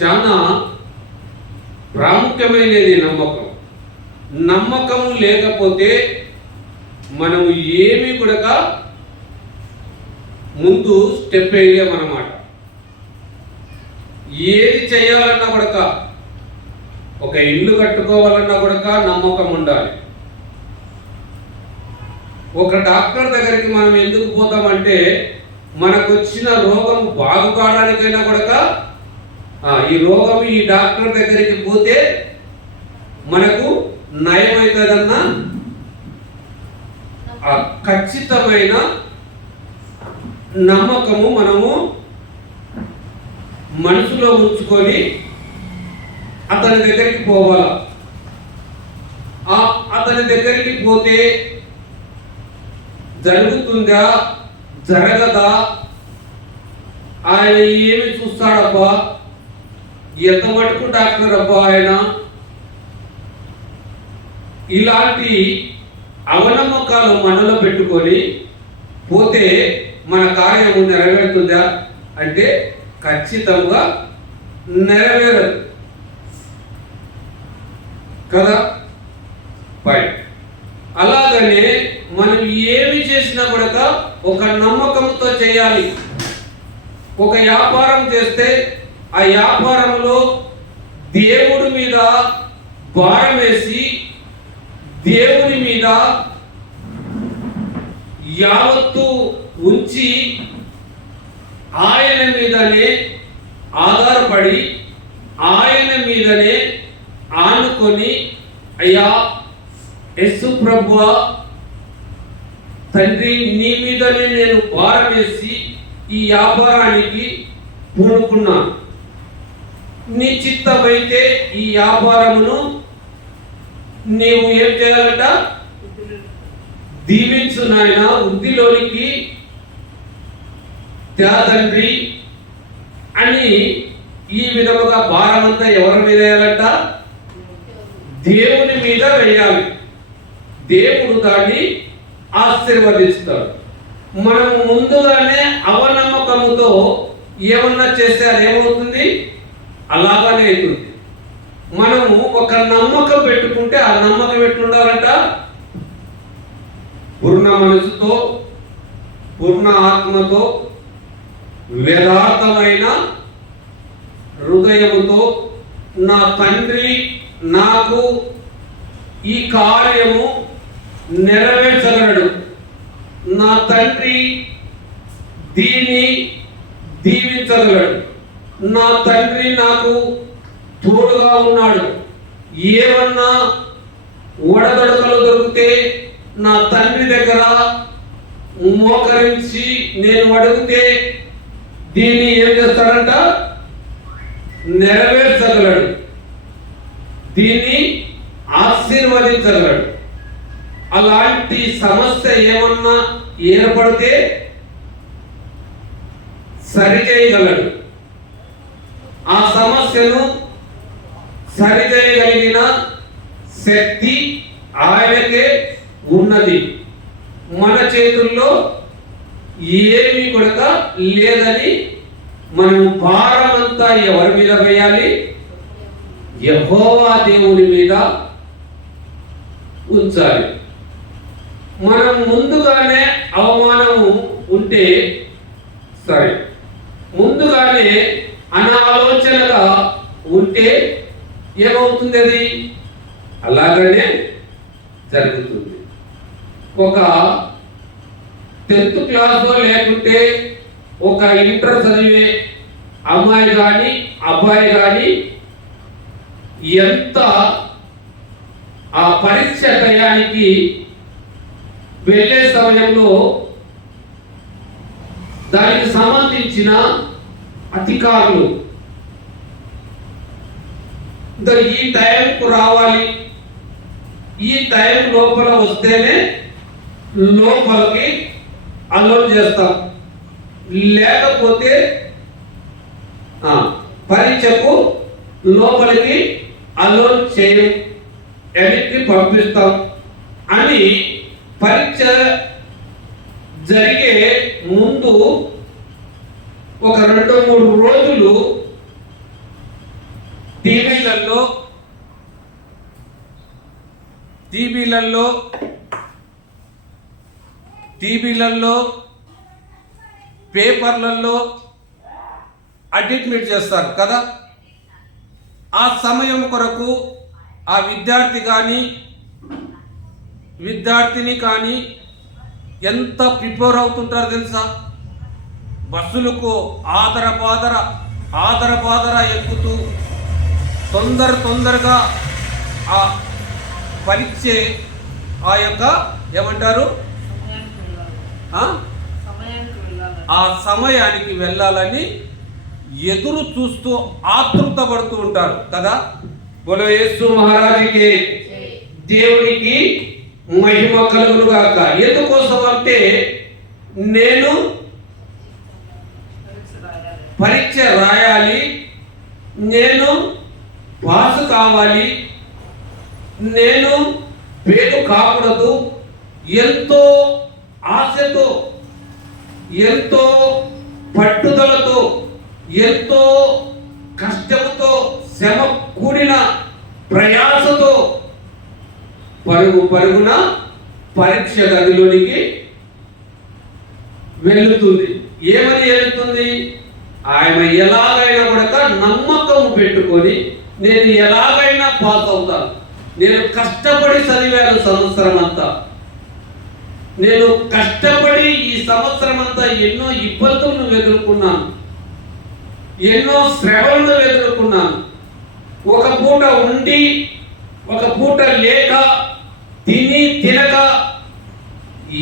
చాలా ప్రాముఖ్యమైనది నమ్మకం. నమ్మకం లేకపోతే మనం ఏమీ కూడా ముందు స్టెప్ వేయలేమన్నమాట. ఏది చేయాలన్నా కూడా, ఒక ఇల్లు కట్టుకోవాలన్నా కూడా నమ్మకం ఉండాలి. ఒక డాక్టర్ దగ్గరికి మనం ఎందుకు పోతామంటే మనకు వచ్చిన రోగం బాగు కావడానికైనా కూడా ఈ రోగం ఈ డాక్టర్ దగ్గరికి పోతే మనకు నయమవుతుందన్న ఖచ్చితమైన నమ్మకము మనము మనసులో ఉంచుకొని అతని దగ్గరికి పోవాల. అతని దగ్గరికి పోతే జరుగుతుందా జరగదా, ఆయన ఏమి చూస్తాడబ్బా, ఎంత మటుకు డాక్టర్ అబ్బా ఆయన, ఇలాంటి అవనమ్మకాలు మనలో పెట్టుకొని పోతే మన కార్యము నెరవేరుతుందా అంటే ఖచ్చితంగా నెరవేరదు కదా. అలాగనే మనం ఏమి చేసినా కూడా ఒక నమ్మకంతో చేయాలి. ఒక వ్యాపారం చేస్తే ఆ వ్యాపారంలో దేవుడి మీద భారం వేసి దేవుని మీద యావత్తు ఉంచి ఆయన మీదనే ఆధారపడి ఆయన మీదనే ఆనుకొని, అయ్యా యేసు ప్రభువా తండ్రి, నీ మీదనే నేను భారం వేసి ఈ వ్యాపారానికి పూనుకున్నాను. నీ చిత్తమైతే ఈ వ్యాపారమును నీవు ఏం చేయాలంట, దీవించు నాయన, వృద్ధిలోనికి తండ్రి అని ఈ విధముగా భారం అంతా ఎవరి మీద వేయాలంట, దేవుని మీద వేయాలి. దేవుడు దాన్ని ఆశీర్వదిస్తాడు. మనం ముందుగానే అవనమ్మకముతో ఏమన్నా చేస్తే అది ఏమవుతుంది, అలాగానే అవుతుంది. మనము ఒక నమ్మకం పెట్టుకుంటే ఆ నమ్మకం పెట్టుండాలంట పూర్ణ మనసుతో, పూర్ణ ఆత్మతో, వేదార్థమైన హృదయముతో, నా తండ్రి నాకు ఈ కార్యము నెరవేర్చగలడు, నా తండ్రి దీన్ని దీవించగలడు, నా తండ్రి నాకు తోడుగా ఉన్నాడు, ఏమన్నా ఒడదొడకలు దొరికితే నా తండ్రి దగ్గర మోకరించి నేను అడిగితే దీన్ని ఏం చేస్తాడంట, నెరవేర్చగలడు, దీన్ని ఆశీర్వదించగలడు. అలాంటి సమస్య ఏమన్నా ఏర్పడితే సరిచేయగలడు. ఆ సమస్యను సరిచేయగలిగిన శక్తి ఆయనకే ఉన్నది. మన చేతుల్లో ఏమీ కూడా లేదని మనం భారమంతా ఎవరి మీద వేయాలి, యెహోవా దేవుని మీద ఉంచాలి. మనం ముందుగానే అవమానము ఉంటే సరే, ముందుగానే అనాలోచనగా ఉంటే ఏమవుతుంది, అది అలాగనే జరుగుతుంది. ఒక 10th క్లాస్లో లేకుంటే ఒక ఇంటర్ చదివే అమ్మాయి కానీ అబ్బాయి కానీ ఎంత ఆ పరీక్ష టయానికి వెళ్ళే సమయంలో దానికి సంబంధించిన అధికారులు ఈ టైంకు రావాలి, ఈ టైం లోపల వస్తేనే లోపలికి అలో చేస్తాం, లేకపోతే పరీక్షకు లోపలికి అలో చేయం, ఎన్నిటికి పంపిస్తాం అని పరీక్ష జరిగే ముందు ఒక 2-3 రోజులు టీవీలలో పేపర్లలో అడ్వర్టైజ్మెంట్ చేస్తారు కదా. ఆ సమయం కొరకు ఆ విద్యార్థిని కానీ ఎంత ప్రిపేర్ అవుతుంటారు తెలుసా. బస్సులకు ఆదర ఎక్కుతూ తొందరగా ఆ పరీక్ష ఆ యొక్క ఏమంటారు ఆ సమయానికి వెళ్ళాలని ఎదురు చూస్తూ ఆతృత పడుతూ ఉంటారు కదా. బోలో యేసు మహారాజుకి, దేవునికి మహిమ కలుగును గాక. ఎందుకోసం అంటే నేను పరీక్ష రాయాలి, నేను పాసు కావాలి, నేను పేరు కాకూడదు. ఎంతో ఆశతో, ఎంతో పట్టుదలతో, ఎంతో కష్టంతో, శ్రమ కూడిన ప్రయాసతో పరుగున పరీక్ష గదిలోనికి వెళుతుంది. ఏమని వెళుతుంది? ఆయన ఎలాగైనా కూడా నమ్మకం పెట్టుకొని నేను ఎలాగైనా పాస్ అవుతాను, నేను కష్టపడి చదివాను సంవత్సరం అంతా, నేను కష్టపడి ఈ సంవత్సరం అంతా ఎన్నో ఇబ్బందులను ఎదుర్కొన్నాను, ఎన్నో శ్రమలను ఎదుర్కొన్నాను. ఒక పూట ఉండి ఒక పూట లేక తినక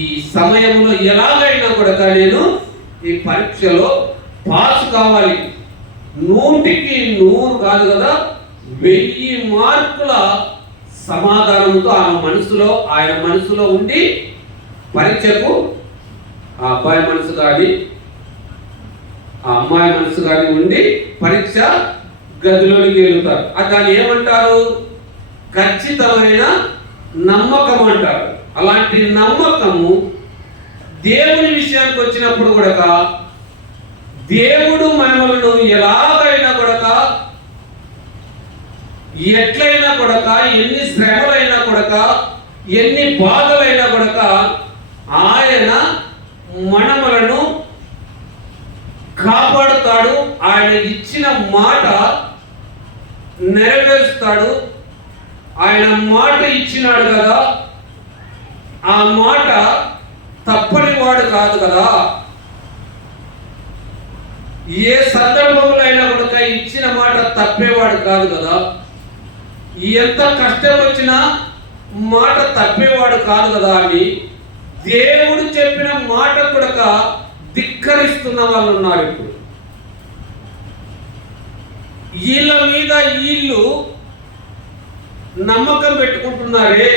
ఈ సమయంలో ఎలాగైనా కూడా నేను ఈ పరీక్షలో పాస్ కావాలి. 100కి 100 కాదు కదా, 1000 మార్కుల సమాధానంతో ఆయన మనసులో ఉండి పరీక్షకు ఆ అబ్బాయి మనసు కానీ ఆ అమ్మాయి మనసు కానీ ఉండి పరీక్ష గదిలోనికి వెళ్తారు. దాన్ని ఏమంటారు? ఖచ్చితమైన నమ్మకం అంటారు. అలాంటి నమ్మకము దేవుని విషయానికి వచ్చినప్పుడు కూడా దేవుడు మనలను ఎలాగైనా కూడా, ఎట్లయినా కూడా, ఎన్ని శ్రమలైనా కూడా, ఎన్ని బాధలైనా కూడా ఆయన మనలను కాపాడుతాడు. ఆయన ఇచ్చిన మాట నెరవేరుస్తాడు. ఆయన మాట ఇచ్చినాడు కదా, ఆ మాట తప్పని వాడు కాదు కదా. ఏ సందర్భంలో అయినా కూడా ఇచ్చిన మాట తప్పేవాడు కాదు కదా. ఎంత కష్టం వచ్చినా మాట తప్పేవాడు కాదు కదా అని దేవుడు చెప్పిన మాట కూడా ధిక్కరిస్తున్న వాళ్ళు ఉన్నారు. ఇప్పుడు వీళ్ళ మీద వీళ్ళు నమ్మకం పెట్టుకుంటున్నారే,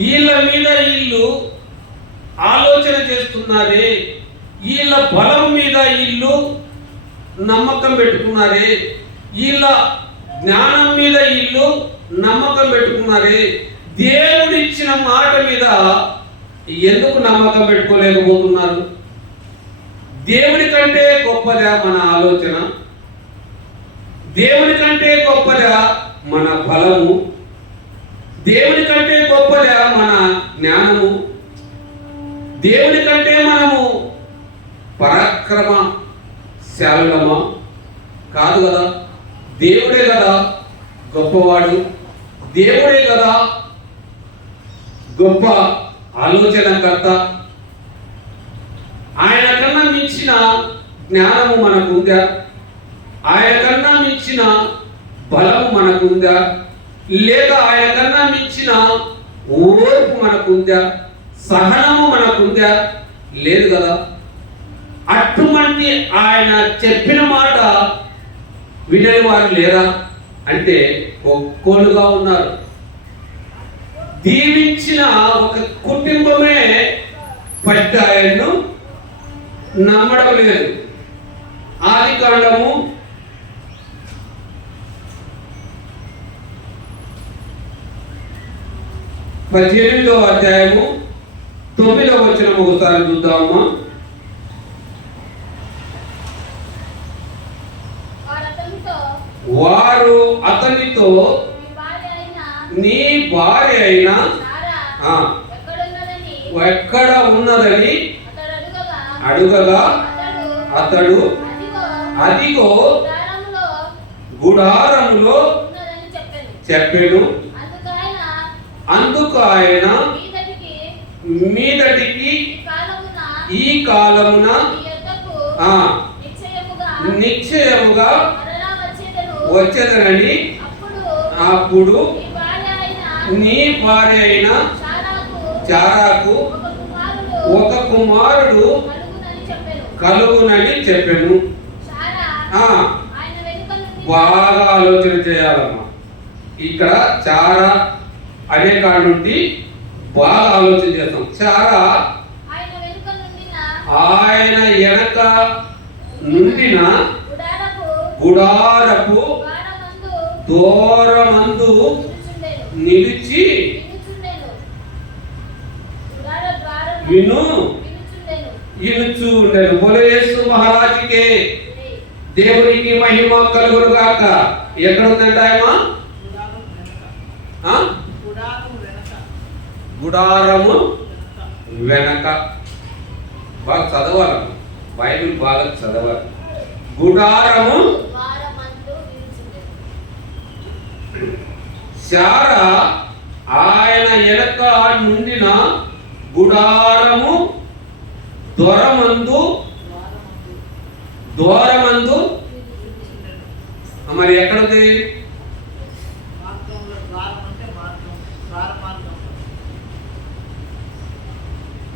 వీళ్ళ మీద వీళ్ళు ఆలోచన చేస్తున్నారే, వీళ్ళ బలం మీద వీళ్ళు నమ్మకం పెట్టుకున్నారే, వీళ్ళ జ్ఞానం మీద వీళ్ళు నమ్మకం పెట్టుకున్నారే. దేవుడు ఇచ్చిన మాట మీద ఎందుకు నమ్మకం పెట్టుకోలేకపోతున్నారు? దేవుడి కంటే గొప్పదా మన ఆలోచన? దేవుడి కంటే గొప్పదా మన బలము? దేవుడి కంటే గొప్పదా మన జ్ఞానము? దేవుడి కంటే మనము పరాక్రమశాలులమా? కాదు కదా. దేవుడే కదా గొప్పవాడు, దేవుడే కదా గొప్ప ఆలోచనకర్త. ఆయన కన్నా మించిన జ్ఞానము మనకుందా? ఆయన కన్నా మించిన బలము మనకుందా? లేక ఆయన కన్నా మించిన ఓర్పు మనకుందా? సహనము మనకుందా? లేదు కదా. అటువంటి ఆయన చెప్పిన మాట వినని వారు లేరా అంటే ఒక్కోలుగా ఉన్నారు. దీవించిన ఒక కుటుంబమే ఫస్ట్ ఆయన్ను నమ్మడం లేదు. ఆదికాండము 18వ అధ్యాయము 9వ వచనం ఒకసారి చూద్దామా. వారు అతనితో నీ భార్య అయిన ఎక్కడ ఉన్నదని అడుగగా అతడు అదిగో గుడారములో చెప్పెను. అందుకు ఆయన మీదటికి ఈ కాలమున నిశ్చయముగా వచ్చేదనని అప్పుడు నీ భార్య అయిన చారాకు ఒక కుమారుడు కలుగునని చెప్పాను. బాగా ఆలోచన చేయాలమ్మా. ఇక్కడ చారా అనే కాడ నుండి బాగా ఆలోచన చేస్తాం. చారా ఆయన వెనక నుండిన గుడారపు దూరమందు నిలిచి వినుచు ఉండెను. బోలో యేసు మహారాజుకే దేవునికి మహిమ కలుగును గాక. ఎక్కడ ఉందంట ఆయమ? గుడారము వెనక. బాగా చదవాలి, బైబిల్ బాగా చదవాలి. గుడారము. శారా ఆయన వెనక నుండిన గుడారము దూరమందు మరి ఎక్కడుంది?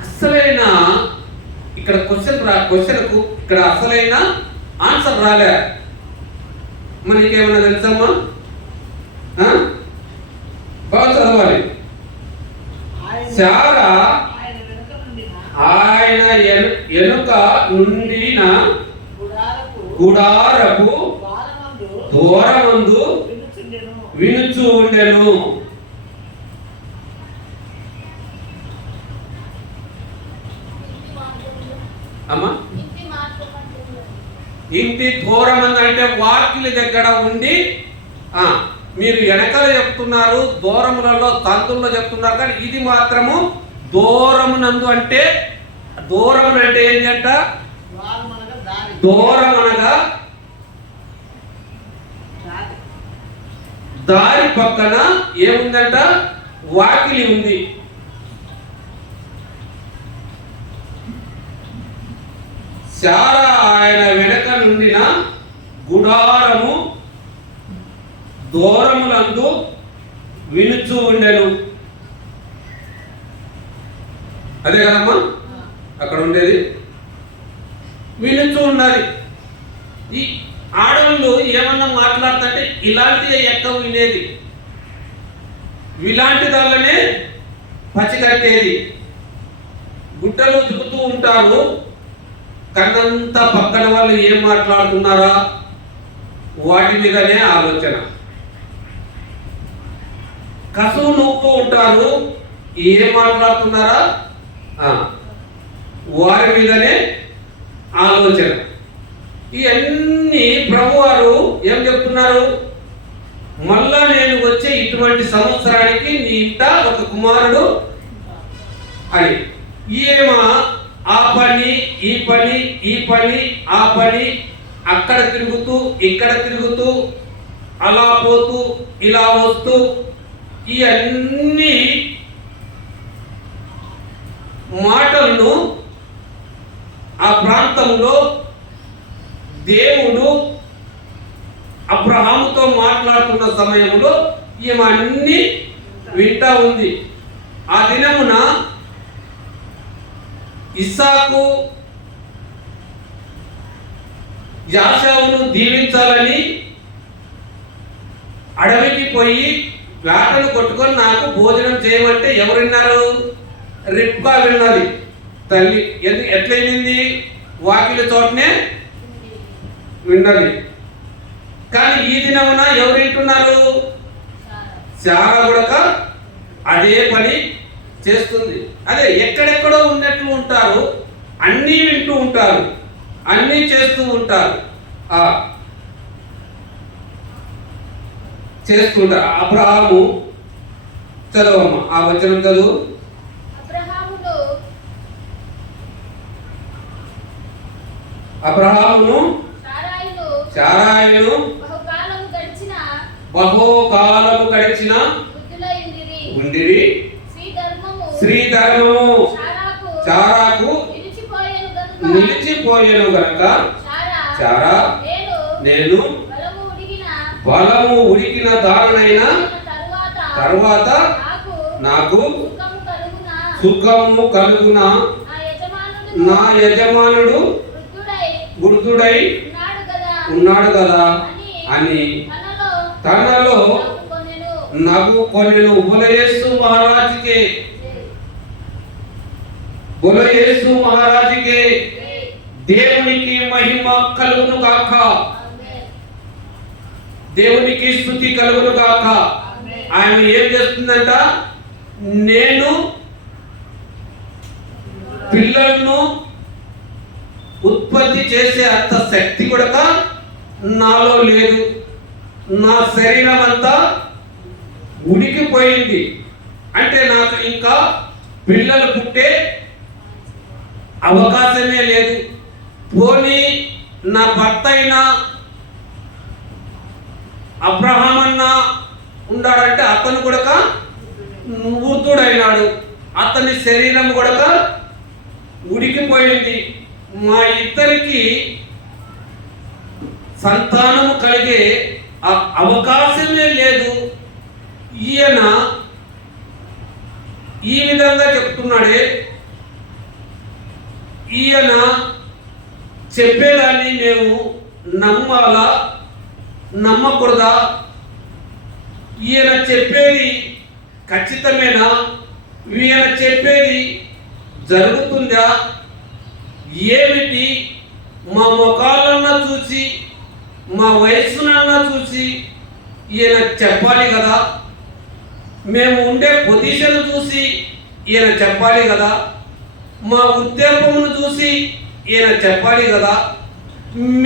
అసలైన ఇక్కడ క్వశ్చన్కు ఇక్కడ అసలైన ఆన్సర్ రాలే. మనకేమన్నా తెలుసమ్మా? బాగా చదవాలి. శారా ఆయన వెనుక నుండిన గుడారపు దూరమందు వినుచు ఉండెను. అమ్మా, ఇంటి దూరమందు అంటే వాకిలి దగ్గర ఉండి మీరు వెనకాల చెప్తున్నారు, దూరములలో తంతుల్లో చెప్తున్నారు, కానీ ఇది మాత్రము దూరమునందు అంటే దూరమునంటే ఏంటంట? దూరం అనగా దారి పక్కన ఏముందంట? వాకిలి ఉంది. శారా ఆయన వెనక నుండిన గుడారము దూరములందు వినుచు ఉండెను. అదే కదమ్మా అక్కడ ఉండేది, వినుచు ఉన్నది. ఈ ఆడవాళ్ళు ఏమన్నా మాట్లాడుతుంటే ఇలాంటిదే ఎక్కువ వినేది, ఇలాంటి దానిలోనే పచ్చికట్టేది. గుట్టలు దిగుతూ ఉంటారు, కన్నంతా పక్కన వాళ్ళు ఏం మాట్లాడుతున్నారా వాటి మీదనే ఆలోచన. కసువు నూపుతూ ఉంటారు, ఏం మాట్లాడుతున్నారా వారి మీదనే ఆలోచన. ఇవన్నీ ప్రభువారు ఏం చెప్తున్నారు? మళ్ళా నేను వచ్చే ఇటువంటి సంవత్సరానికి నీ ఇంట ఒక కుమారుడు అని. ఏమా ఆ పని ఈ పని ఈ పని ఆ పని, అక్కడ తిరుగుతూ ఇక్కడ తిరుగుతూ అలా పోతూ ఇలా వస్తూ ఇవన్నీ మాటలను ఆ ప్రాంతంలో దేవుడు అబ్రహాముతో మాట్లాడుతున్న సమయంలో ఇవన్నీ వింటా ఉంది. ఆ దినమున ఇస్సాకు యాశావును దీవించాలని అడవికి పోయి వేటను కొట్టుకొని నాకు భోజనం చేయమంటే ఎవరు విన్నారు? రిబ్కా విన్నది. తల్లి ఎట్లయింది? వాకిలి చోటనే విన్నది. కానీ ఈ దినమున ఎవరు వింటున్నారు? శారా కూడా అదే పని చేస్తుంది. అదే ఎక్కడెక్కడో ఉన్నట్లు ఉంటారు, అన్నీ వింటూ ఉంటారు, అన్నీ చేస్తూ ఉంటారు. చేస్తుంటారు. అబ్రహాము చదవమ్మ, ఆ వచనం చదువు. అబ్రహామును శారాయిను బహుకాలము గడిచిన ఉండిరి, శ్రీధర్మము శారాకు నిలిచిపోయేను గనక శారా నేను బలము ఉడికిన దారుణైన తరువాత నాకు సుఖము కలుగున, నా యజమానుడు వృద్ధుడై ఉన్నాడు కదా అని తనలో నవ్వు కొనెను. బొలయేసు మహారాజుకే దేవునికి మహిమ కలుగును గాక, దేవునికి స్తుతి కలుగును గాక. ఆయన ఏం చేస్తుందంట, నేను పిల్లలను ఉత్పత్తి చేసే అంత శక్తి కూడా నాలో లేదు, నా శరీరం అంతా ఉడికిపోయింది, అంటే నాకు ఇంకా పిల్లలు పుట్టే అవకాశమే లేదు. పోనీ నా భర్త అయిన అబ్రహాం అన్న ఉన్నాడంటే అతను కూడా వృద్ధుడైనాడు, అతని శరీరం కూడా ఉడికిపోయింది, మా ఇద్దరికి సంతానము కలిగే అవకాశమే లేదు. ఈయన ఈ విధంగా చెప్తున్నాడే, ఈయన చెప్పేదాన్ని మేము నమ్మాలా నమ్మకూడదా? ఈయన చెప్పేది ఖచ్చితమేనా? ఈయన చెప్పేది జరుగుతుందా? ఏమిటి? మా ముఖాలన్నా చూసి, మా వయస్సునన్నా చూసి ఈయన చెప్పాలి కదా, మేము ఉండే పొజిషన్ చూసి ఈయన చెప్పాలి కదా, మా ఉద్యోగమును చూసి ఈయన చెప్పాలి కదా,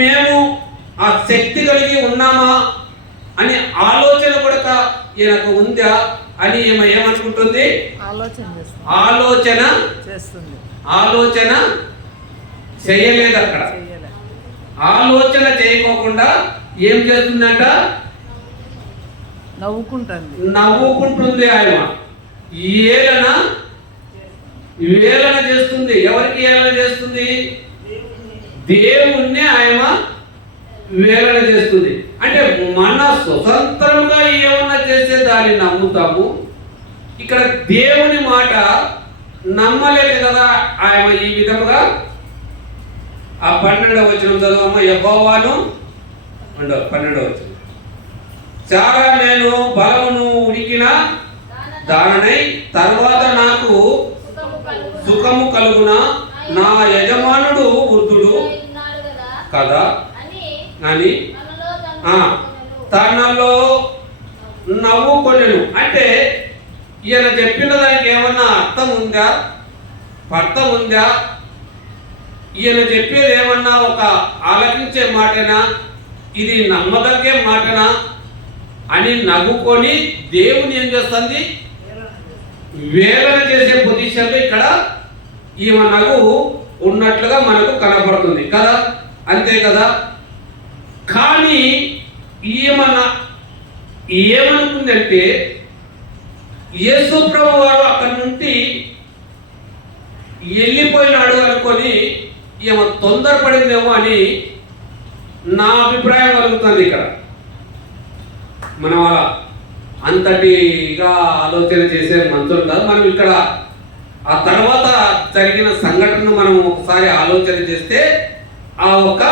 మేము ఆ శక్తి కలిగి ఉన్నామా అని ఆలోచన కూడా ఈయనకు ఉందా అని ఏమనుకుంటుంది? ఆలోచన చేయలేదు. అక్కడ ఆలోచన చేయకోకుండా ఏం చేస్తుందంట? నవ్వుకుంటుంది. ఆయన ఏలన చేస్తుంది. ఎవరికి ఏలన చేస్తుంది? దేవుణ్ణి ఆయన వేలన చేస్తుంది. అంటే మన స్వతంత్రంగా ఏమన్నా చేసే దాన్ని నమ్ముతాము, ఇక్కడ దేవుని మాట నమ్మలేదు కదా ఆయన ఈ విధముగా. ఆ 12వ వచనం చదవమ్మ. యెహోవాను 12వ వచనం. శారా నేను బలమును ఉడికిన దాననై తర్వాత నాకు సుఖము కలుగున, నా యజమానుడు వృద్ధుడు కదా అని తనలో నవ్వుకొనెను. అంటే ఈయన చెప్పిన దానికి ఏమన్నా అర్థం ఉందా, అర్థం ఉందా? ఈయన చెప్పేది ఏమన్నా ఒక ఆలకించే మాటనా, ఇది నమ్మదగ్గే మాటనా అని నవ్వుకొని దేవుని ఏం చేస్తుంది? వేలన చేసే పొజిషన్లో ఇక్కడ ఈమె నవ్వు ఉన్నట్లుగా మనకు కనపడుతుంది కదా, అంతే కదా. కానీ ఏమనుకుందంటే యేసు ప్రభు వారు అక్కడి నుండి వెళ్ళిపోయినాడు అనుకొని ఈమె తొందరపడిందేమో అని నా అభిప్రాయం కలుగుతుంది. ఇక్కడ మనం అలా అంతటిగా ఆలోచన చేసే మంత్రులు కాదు. మనం ఇక్కడ ఆ తర్వాత జరిగిన సంఘటనను మనం ఒకసారి ఆలోచన చేస్తే ఆ ఒక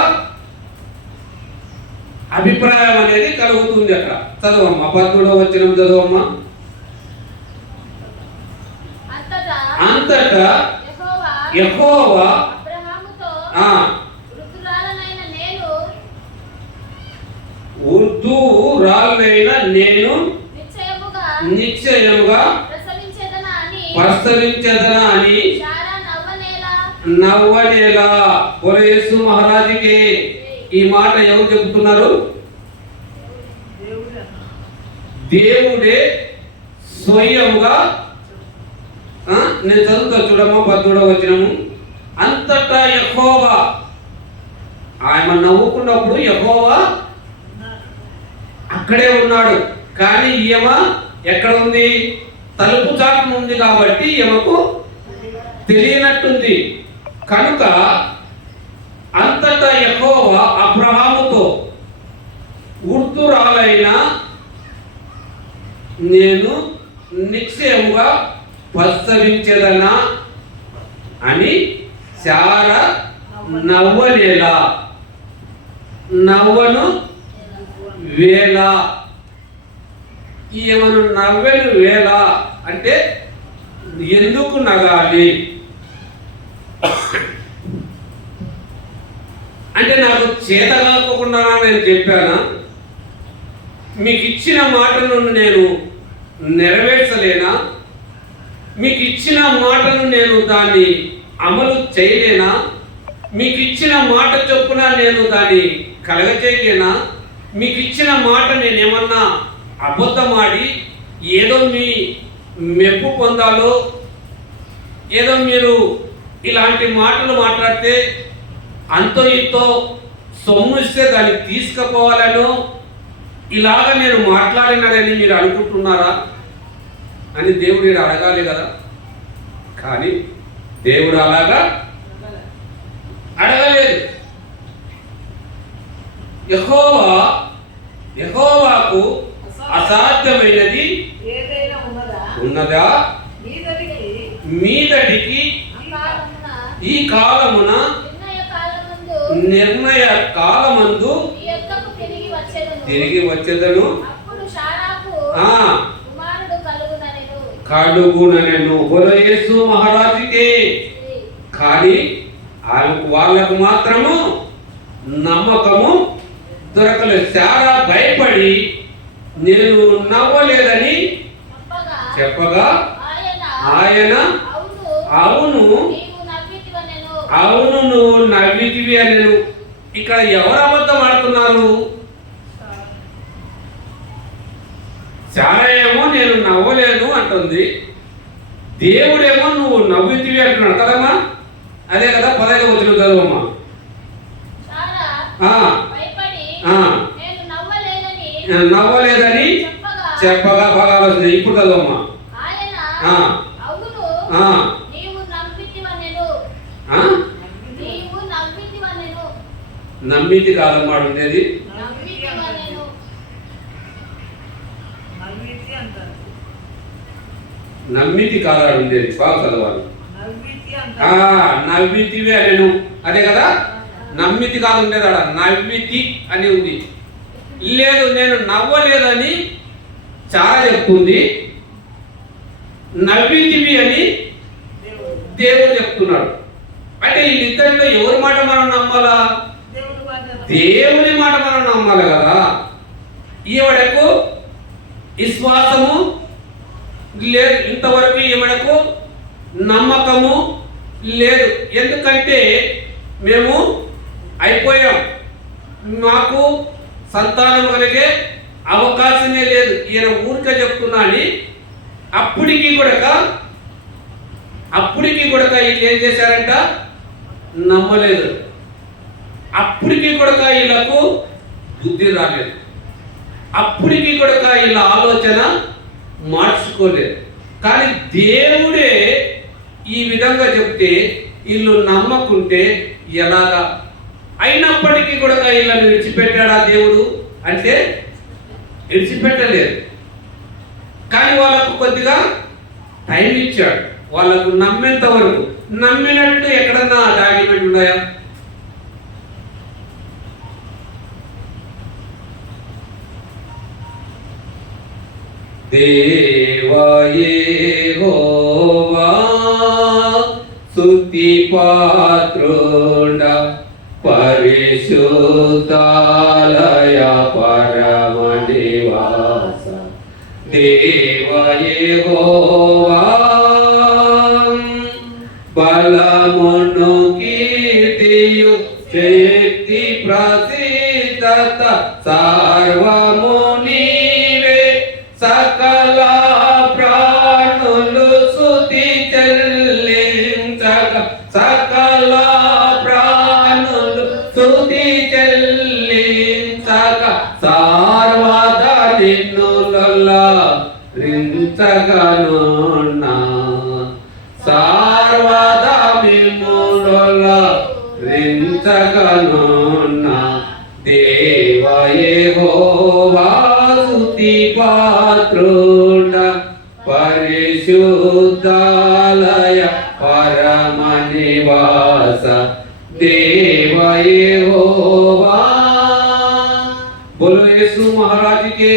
అభిప్రాయం అనేది కలుగుతుంది. అక్కడ చదవమ్మా, 13వ వచనం చదవమ్మా. అంతటా యెహోవా వృద్ధురాలైన నేను నిశ్చయముగా ప్రసవించదనా అని నవ్వనేలా. యేసు మహారాజుకి ఈ మాట ఎవరు చెబుతున్నారు? దేవుడే స్వయంగా నేను చదువుతా చూడమ్మా 13వ వచనము. అంతటా యెహోవా, ఆయన నవ్వుకున్నప్పుడు యెహోవా అక్కడే ఉన్నాడు. కానీ ఈమె ఎక్కడ ఉంది? తలుపు చాటున ఉంది కాబట్టి ఈమెకు తెలియనట్టుంది. కనుక అంతటా యెహోవా అబ్రహాముతో, వృద్ధురాలైన నేను నిశ్చయముగా ప్రసవించదనా అని శారా నవ్వలేలా, నవ్వను వేళ. ఈమెను నవ్వెను వేళ అంటే ఎందుకు నగాలి అంటే నాకు చేత కాకుండా నేను చెప్పానా? మీకు ఇచ్చిన మాటను నేను నెరవేర్చలేనా? మీకు ఇచ్చిన మాటను నేను దాన్ని అమలు చేయలేనా? మీకు ఇచ్చిన మాట చొప్పున నేను దాన్ని కలగచేయలేనా? మీకు ఇచ్చిన మాట నేనేమన్నా అబద్ధమాడి ఏదో మీ మెప్పు పొందాలో, ఏదో మీరు ఇలాంటి మాటలు మాట్లాడితే అంతో ఇంతో సొమ్ము ఇస్తే దాన్ని తీసుకుపోవాలనో ఇలాగ నేను మాట్లాడినానని మీరు అనుకుంటున్నారా అని దేవుడు అడగాలి కదా. కానీ దేవుడు అలాగా అడగలేదు. యెహోవాకు అసాధ్యమైనది ఉన్నదా? మీదటికి ఈ కాలమున నిర్ణయ కాలమందు తిరిగి వచ్చేదను కలుగునెను యేసు మహారాజుకే. కానీ వాళ్ళకు మాత్రము నమ్మకము దొరకలేదు. శారా భయపడి నేను నవ్వలేదని చెప్పగా ఆయన అవును అవును నువ్వు నవ్వితివి అని. ఇక్కడ ఎవరు అబద్ధం ఆడుతున్నారు? శారా ఏమో నేను నవ్వలేను అంటుంది, దేవుడేమో నువ్వు నవ్వితివి అంటున్నాడు కదమ్మా. అదే కదా 15వ వచనం చదవమ్మా. నవ్వలేదని చెప్పగా భాగాలు వస్తున్నాయి. ఇప్పుడు చదవమ్మా. నమ్మితి కాదమ్మా ఉండేది, నమ్మితి కాదాడు ఉండేది. బాగా చదవాలి. నవ్వితివే నేను, అదే కదా నమ్మితి కాదు ఉండేది, ఆడ నవ్వితి అని ఉంది. లేదు నేను నవ్వలేదని చాలా చెప్తుంది, నవ్వితివి అని దేవుడు చెప్తున్నాడు. అంటే వీళ్ళిద్దరిలో ఎవరి మాట మనం నమ్మాలా? దేవుని మాట మనం నమ్మాలి కదా. ఈవిడకు విశ్వాసము లేదు, ఇంతవరకు ఈవిడకు నమ్మకము లేదు. ఎందుకంటే మేము అయిపోయాం, మాకు సంతానం కలిగే అవకాశమే లేదు, ఈయన ఊరికే చెప్తున్నా అని. అప్పటికి కూడా వీళ్ళు ఏం చేశారంట? నమ్మలేదు. అప్పటికి కూడా వీళ్ళకు బుద్ధి రాలేదు. అప్పటికి కూడా వీళ్ళ ఆలోచన మార్చుకోలేదు. కానీ దేవుడే ఈ విధంగా చెప్తే వీళ్ళు నమ్మకుంటే ఎలాగా? అయినప్పటికీ కూడా వీళ్ళని విడిచిపెట్టాడా దేవుడు అంటే? విడిచిపెట్టలేదు. కానీ వాళ్ళకు కొద్దిగా టైం ఇచ్చాడు, వాళ్ళకు నమ్మేంత వరకు. నమ్మినట్టు ఎక్కడన్నా డాక్యుమెంట్ ఉన్నాయా? దేవా యెహోవా స్తుతి పాత్రుండ పరిశుద్ధాలయ పరమ నివాస దేవా యెహోవా బలమును కీర్తియు శక్తి ప్రసిద్ధత సర్వము నీవే రించగనున్నా సర్వదా మిమ్ముల రించగనున్నా దేవ యెహోవా స్తుతి పాత్రుడ పరిశుద్ధాలయ పరమ నివాస देव यहोवा। बोलो यीशु महाराज के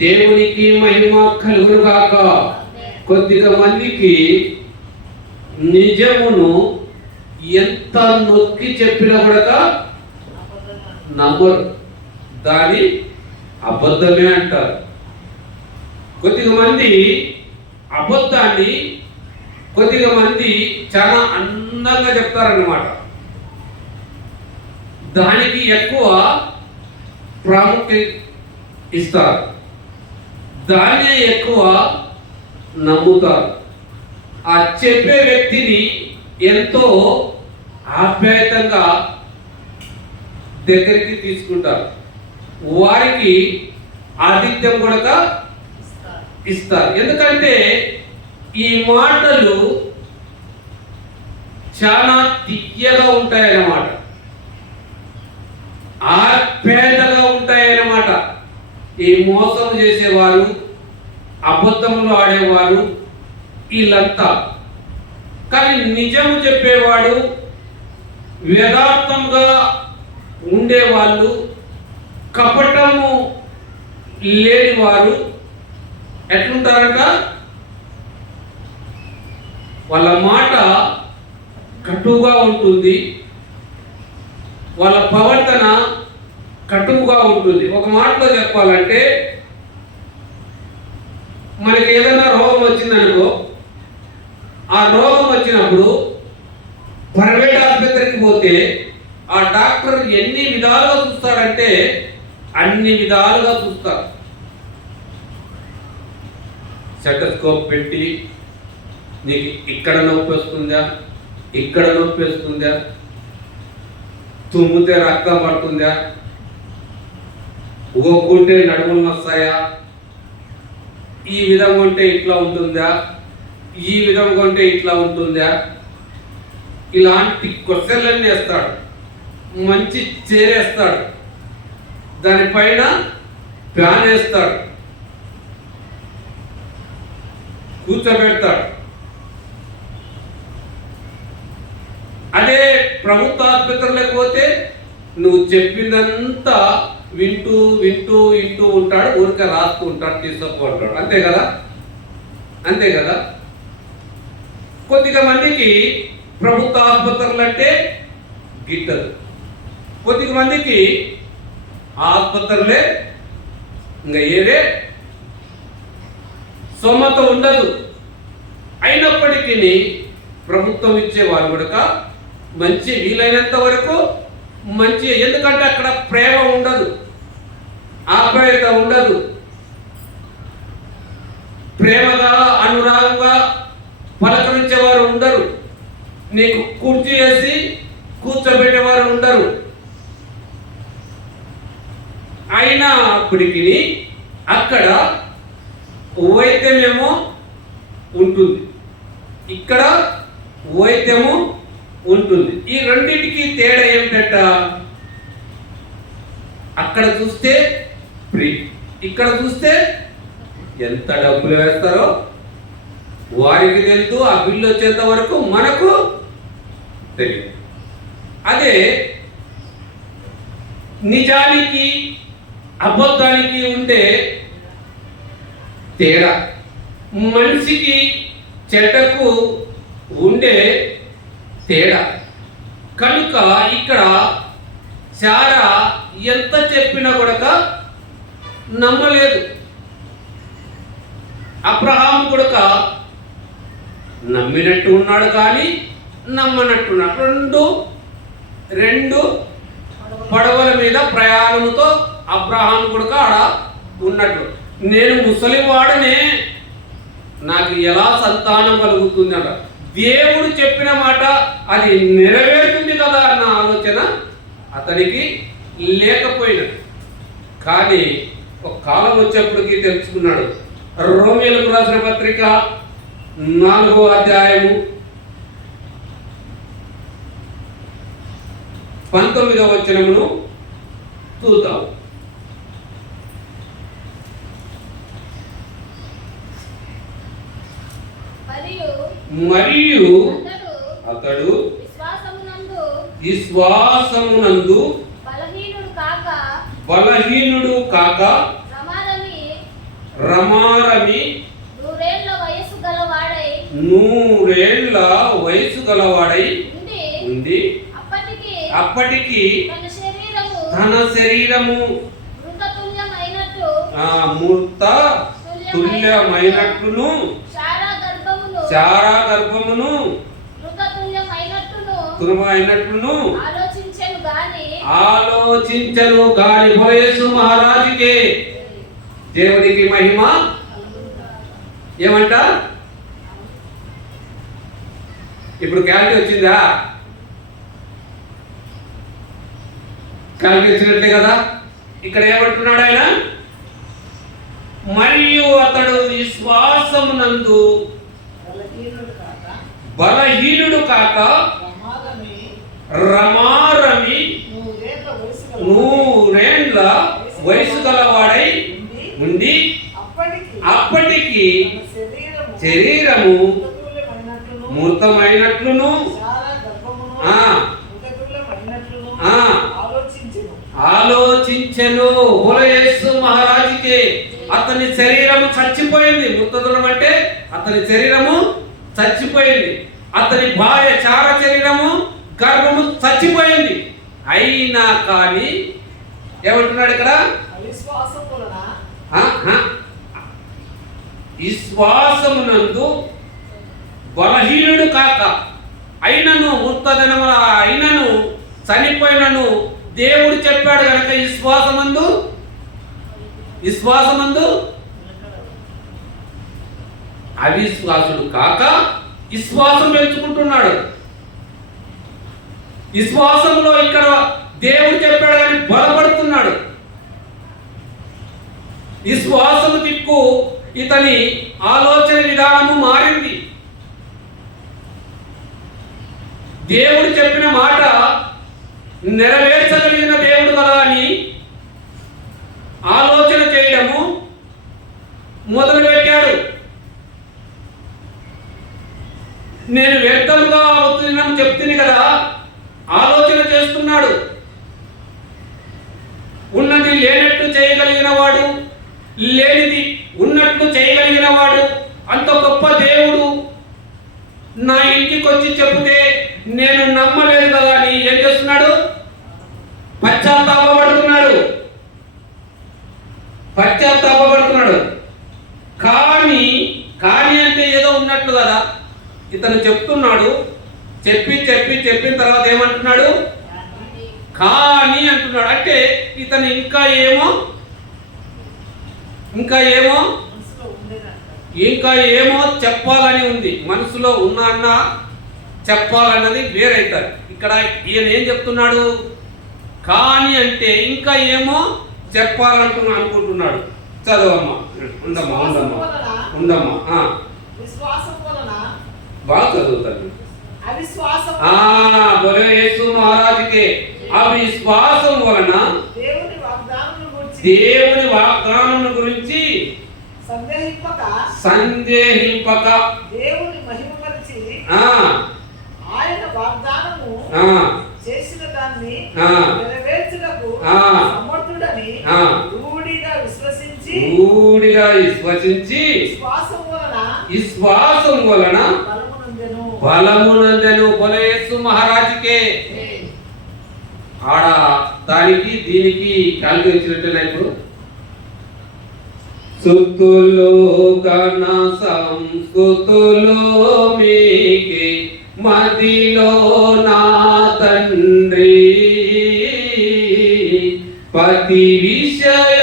దేవునికి మహిమ కలుగును గాక। కొద్దిగా మందికి నిజమును ఎంత నొక్కి చెప్పినా కూడా నమ్మరు, దాని అబద్ధమే అంటారు। కొద్దిగా మంది అబద్ధాన్ని కొద్దిగా మంది చాలా అందంగా చెప్తారన్నమాట, దానికి ఎక్కువ ప్రాముఖ్యత ఇస్తారు, దాన్నే ఎక్కువ నమ్ముతారు। ఆ చెప్పే వ్యక్తిని ఎంతో ఆప్యాయతంగా దగ్గరికి తీసుకుంటారు, వారికి ఆతిథ్యం కూడా ఇస్తారు। ఎందుకంటే ఈ మాటలు చాలా తియ్యగా ఉంటాయన్నమాట, ఆప్యాయతగా ఉంటాయన్నమాట। ఈ మోసం చేసేవారు, అబద్ధములు ఆడేవారు వీళ్ళంతా, కానీ నిజము చెప్పేవాడు, యథార్థంగా ఉండేవాళ్ళు, కపటము లేని వారు ఎట్లుంటారంట, వాళ్ళ మాట కటువుగా ఉంటుంది, వాళ్ళ ప్రవర్తన కటువుగా ఉంటుంది। ఒక మాటలో చెప్పాలంటే మనకి ఏదైనా రోగం వచ్చిందనుకో, ఆ రోగం వచ్చినప్పుడు ప్రైవేట్ ఆసుపత్రికి పోతే ఆ డాక్టర్ ఎన్ని విధాలుగా చూస్తారంటే అన్ని విధాలుగా చూస్తారు। స్టెతస్కోప్ పెట్టి నీకు ఇక్కడ నొప్పి వస్తుందా, ఇక్కడ నొప్పి వస్తుందా, తుమ్మితే రక్తం పడుతుందా, ఊగుంటే నడుములు వస్తాయా, ఈ విధంగా ఉంటే ఇట్లా ఉంటుందా, ఈ విధంగా ఉంటే ఇట్లా ఉంటుందా, ఇలాంటి క్వశ్చన్లన్నీ వేస్తాడు, మంచి చేరేస్తాడు, దానిపైన ఫ్యాన్ వేస్తాడు, కూర్చోబెడతాడు। అదే ప్రభుత్వ ఆసుపత్రులకు పోతే నువ్వు చెప్పిందంతా వింటూ వింటూ వింటూ ఉంటాడు, ఊరికే రాస్తూ ఉంటాడు, తీసుకుంటాడు, అంతే కదా, అంతే కదా। కొద్దిగా మందికి ప్రభుత్వ ఆసుపత్రులు అంటే గిట్టదు, కొద్దిగా మందికి ఆసుపత్రులే ఇంకా ఏదే సొమ్మత ఉండదు। అయినప్పటికీ ప్రభుత్వం ఇచ్చేవారు కూడా మంచి వీలైనంత వరకు మంచి, ఎందుకంటే అక్కడ ప్రేమ ఉండదు, ఆప్యాయత ఉండదు, ప్రేమగా అనురాగంగా పలకరించేవారు ఉండరు, నీకు కుర్చీ వేసి కూర్చోబెట్టేవారు ఉండరు। అయినప్పటికీ అక్కడ వైద్యమేమో ఉంటుంది, ఇక్కడ వైద్యము ఉంటుంది। ఈ రెండింటికి తేడా ఏమిటంట, అక్కడ చూస్తే ఫ్రీ, ఇక్కడ చూస్తే ఎంత డబ్బులు వేస్తారో వారికి తెలుసు, ఆ బిల్లు వచ్చేంత వరకు మనకు తెలియదు। అదే నిజానికి అబద్ధానికి ఉండే తేడా, మనిషికి చెడ్డకు ఉండే తేడా కనుక ఇక్కడ చాలా ఎంత చెప్పినా కూడా నమ్మలేదు। అబ్రహాము కూడా నమ్మినట్టు ఉన్నాడు కానీ నమ్మనట్టున్నాడు, రెండు పడవల మీద ప్రయాణంతో అబ్రహాం కూడా ఆడ ఉన్నట్టు, నేను ముసలివాడనే నాకు ఎలా సంతానం కలుగుతుంది అట, దేవుడు చెప్పిన మాట అది నెరవేరుతుంది కదా అన్న ఆలోచన అతనికి లేకపోయినట్టు। కానీ ఒక కాలం వచ్చేప్పటికి తెలుసుకున్నాడు, రోమీయులకు రాసిన పత్రిక 4వ అధ్యాయము 19వ వచనమును చూద్దాం. మరియు అతడు విశ్వాసమునందు బలహీనుడు కాక రమారమి 100 ఏళ్ల వయసు గలవాడై ఉంది. అప్పటికి తన శరీరము మృత తుల్యమైనట్లును చారా గర్భమును తులమైనట్లును ఆలోచించను గాని యేసు మహారాజుకే దేవునికి మహిమ. ఏమంట ఇప్పుడు క్యాలిటీ వచ్చిందా? క్యాలిటీ వచ్చినట్లే కదా. ఇక్కడ ఏమంటున్నాడు ఆయన? మరియు అతడు విశ్వాసమునందు బలహీనుడు కాక రమారమి 100 ఏళ్ల వయసు గలవాడై ఉండి అప్పటికి శరీరము మృతమైనట్లును ఆలోచించెను. యేసు మహారాజుకే అతని శరీరము చచ్చిపోయింది. మృతతులం అంటే అతని శరీరము చచ్చిపోయింది. అతని భార్య చార శరీరము గర్భము చచ్చిపోయింది. అయినా కానీ ఏమంటున్నాడు ఇక్కడ? విశ్వాసమునందు బలహీనుడు కాక అయినను మృతదినముల అయినను చనిపోయినను దేవుడు చెప్పాడు కనుక విశ్వాసమందు అవిశ్వాసుడు కాక విశ్వాసం పెంచుకుంటున్నాడు. విశ్వాసంలో ఇక్కడ దేవుడు చెప్పాడు కానీ బలపడుతున్నాడు. విశ్వాసము దిక్కు ఇతని ఆలోచన విధానము మారింది. దేవుడు చెప్పిన మాట నెరవేర్చగలిగిన దేవుడు కదా అని ఆలోచన చేయడము మొదలుపెట్టాడు. నేను వ్యర్థంగా అవుతున్నాను చెప్తుంది కదా, ఆలోచన చేస్తున్నాడు. ఉన్నది లేనట్టు చేయగలిగిన వాడు, లేనిది ఉన్నట్లు చేయగలిగిన వాడు, అంత గొప్ప దేవుడు నా ఇంటికి వచ్చి చెబితే నేను నమ్మలేదు కదా అని ఏం చేస్తున్నాడు? పశ్చాత్తాపడుతున్నాడు. కానీ అంటే ఏదో ఉన్నట్లు కదా ఇతను చెప్తున్నాడు. చెప్పిన తర్వాత ఏమంటున్నాడు? కానీ అంటున్నాడు. అంటే ఇతను ఇంకా ఏమో చెప్పాలని ఉంది. మనసులో ఉన్న చెప్పాలన్నది వేరైతారు. ఇక్కడ ఈయన ఏం చెప్తున్నాడు? కానీ అంటే ఇంకా ఏమో చెప్పాలనుకుంటున్నాడు. చదవమ్మా, ఉండమ్మా. బాగా చదువుతాను. యేసు మహారాజుకే అవిశ్వాసం వలన దేవుని వాగ్దానం గురించి సందేహింపక దేవుని మహిమపరిచి ఆయన వాగ్దానము చేసిన దాన్ని నెరవేర్చుటకు సమర్థుడని రూఢిగా విశ్వసించి విశ్వాసం వలన బలమునందెను. యేసు మహారాజుకే ఆడ దానికి దీనికి కలిగి వచ్చినట్టున్నా. ఇప్పుడు స్తుతులు ఘన సంస్తుతులు మీకే మదిలో నా తండ్రి, ప్రతి విషయ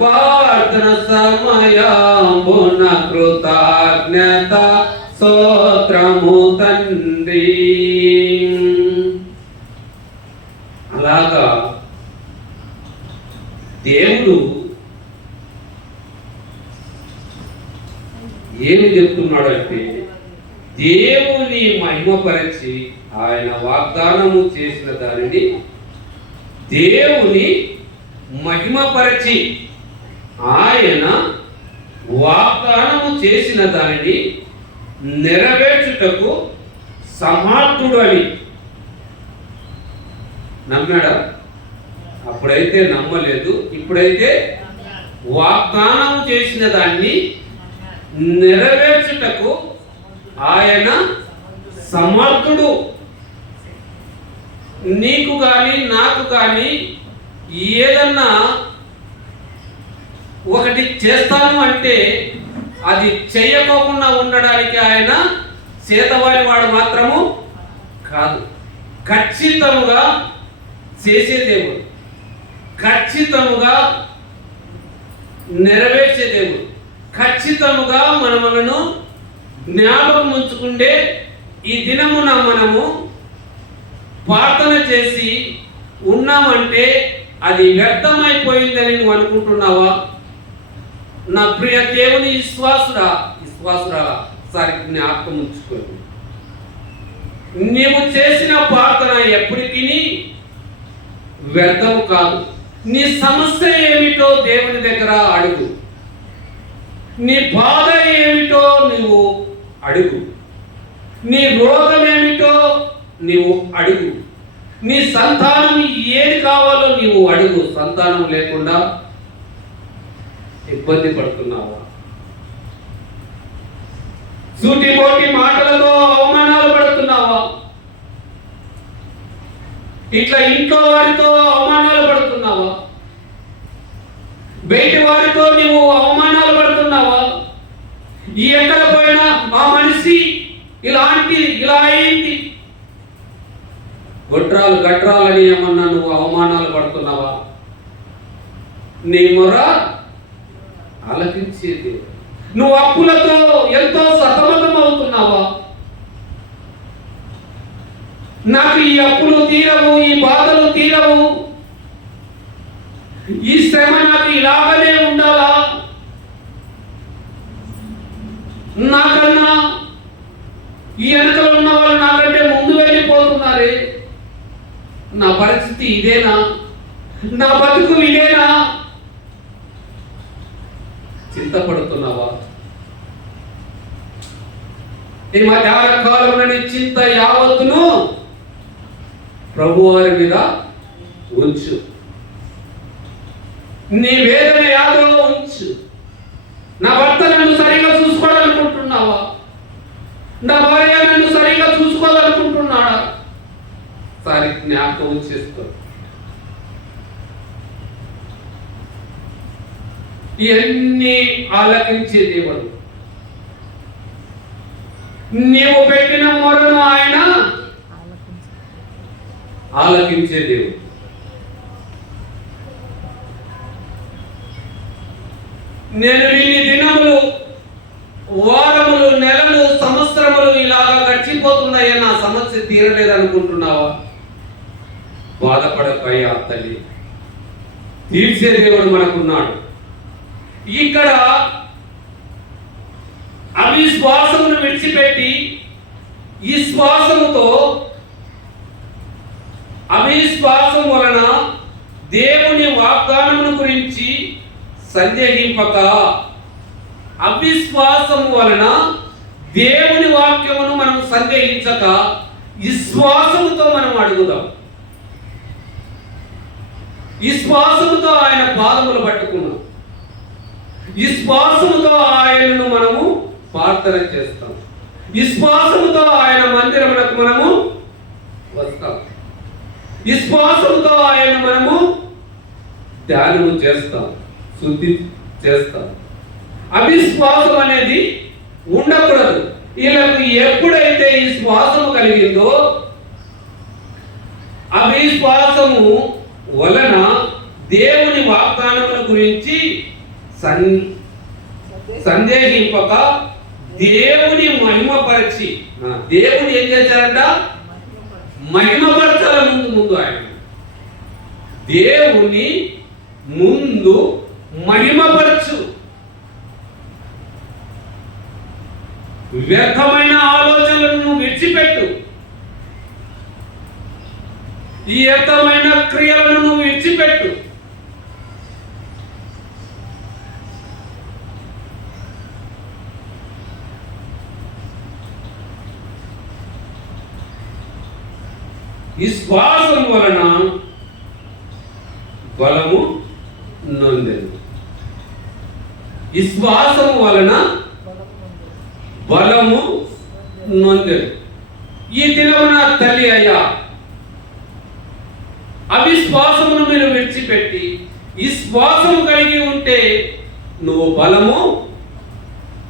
ప్రార్థన సమయమున కృతజ్ఞత స్తోత్రము తండ్రి. అలాగా దేవుడు ఏమి చెప్తున్నాడంటే దేవుని మహిమపరిచి ఆయన వాగ్దానము చేసిన దానిని దేవుని మహిమపరిచి ఆయన వాగ్దానము చేసిన దానిని నెరవేర్చుటకు సమర్థుడు అని నమ్మాడా? అప్పుడైతే నమ్మలేదు, ఇప్పుడైతే వాగ్దానం చేసిన దాన్ని నెరవేర్చుటకు ఆయన సమర్థుడు. నీకు కానీ నాకు కానీ ఏదన్నా ఒకటి చేస్తాను అంటే అది చేయకోకుండా ఉండడానికి ఆయన చేతవాడి వాడు మాత్రము కాదు, ఖచ్చితముగా చేసే దేవుడు, ఖచ్చితముగా నెరవేర్చే దేవుడు, ఖచ్చితముగా మనలను జ్ఞాపకం ఉంచుకుంటే ఈ దినమున మనము ప్రార్థన చేసి ఉన్నామంటే అది వ్యర్థమైపోయిందని నువ్వు అనుకుంటున్నావా? నా ప్రియ దేవుని విశ్వాసురా సరి జ్ఞాపకం ఉంచుకోండి. నీవు చేసిన ప్రార్థన ఎప్పటికీ వ్యర్థం కాదు. నీ సమస్య ఏమిటో దేవుని దగ్గర అడుగు, నీ బాధ ఏమిటో నువ్వు అడుగు, నీ రోగం ఏమిటో నీవు అడుగు, నీ సంతానం ఏది కావాలో నీవు అడుగు. సంతానం లేకుండా ఇబ్బంది పడుతున్నావా? సూటిపోటి మాటలతో అవమానాలు పడుతున్నావా? ఇట్లా ఇంట్లో వారితో అవమానాలు పడుతున్నావా? బయటి వారితో నీవు అవమానాలు పడుతున్నావా? ఈ ఎక్కడ పోయినా ఆ మనిషి ఇలా అయింది, గట్రాలని ఏమన్నా నువ్వు అవమానాలు పడుతున్నావా? నీ మొర ఆలకించేది. నువ్వు అప్పులతో ఎంతో సతమతం అవుతున్నావా? నాకు ఈ అప్పులు తీరవు, ఈ బాధలు తీరవు, ఈ శ్రమ నాకు ఇలాగనే ఉండాలా, నాకన్నా ఈ వెనకలు ఉన్న వాళ్ళు నాకంటే ముందు వెళ్ళిపోతున్నారే, నా పరిస్థితి ఇదేనా, నా బతుకు ఇదేనా? చింతపడుతున్నావా? ఈ మధ్యాహ్న కాలంలోని చింత యావత్తును ప్రభువారి మీద ఉంచు, నీ వేదన యాదో ఉంచు. నా భర్త నన్ను సరిగా చూసుకోవాలనుకుంటున్నావా? నా భార్య నన్ను సరిగా చూసుకోవాలనుకుంటున్నాడా? సరి జ్ఞాపకం చేసుకో. ఇవన్నీ ఆలకించే దేవుడు. నీవు పెట్టిన మొరను ఆయన ఆలకించే దేవుడు. నేను ఇన్ని దినములు, వారములు, నెలలు, సంవత్సరములు ఇలాగా గడిచిపోతున్నాయి, నా సమస్య తీరలేదు అనుకుంటున్నావా? బాధపడకయ్యా తల్లి, తీర్చే దేవుడు మనకున్నాడు. ఇక్కడ అవిశ్వాసమును విడిచిపెట్టి ఈ శ్వాసముతో, అవిశ్వాసం వలన దేవుని వాగ్దానమును గురించి సందేహింపక, అవిశ్వాసము వలన దేవుని వాక్యమును మనం సందేహించక విశ్వాసముతో మనం అడుగుదాం. విశ్వాసముతో ఆయన పాదములు పట్టుకున్నాం, విశ్వాసముతో ఆయనను మనము ప్రార్థన చేస్తాం, విశ్వాసముతో ఆయన మందిరమునకు మనము వస్తాం, విశ్వాసముతో ఆయన మనము ధ్యానము చేస్తాం, శుద్ధి చేస్తాం. అవిశ్వాసం అనేది ఉండకూడదు. వీళ్ళకు ఎప్పుడైతే ఈ శ్వాసము కలిగిందో, అవిశ్వాసము వలన దేవుని వాగ్దానముల గురించి సందేహింపక దేవుని మహిమపరిచి, దేవుని ఏం చేశారంట? మహిమపరచాల ముందు ఆయన దేవుని ముందు మహిమపరచు. వ్యర్థమైన ఆలోచనలను నువ్వు విడిచిపెట్టు. ఈ వ్యర్థమైన క్రియలను నువ్వు విడిచిపెట్టు. విశ్వాసం వలన బలము నొందెను. విశ్వాసం వలన బలము నొందెను. ఈ దినమున తల్లి అయ్యా, అవిశ్వాసమును మీరు విడిచిపెట్టి విశ్వాసము కలిగి ఉంటే నువ్వు బలము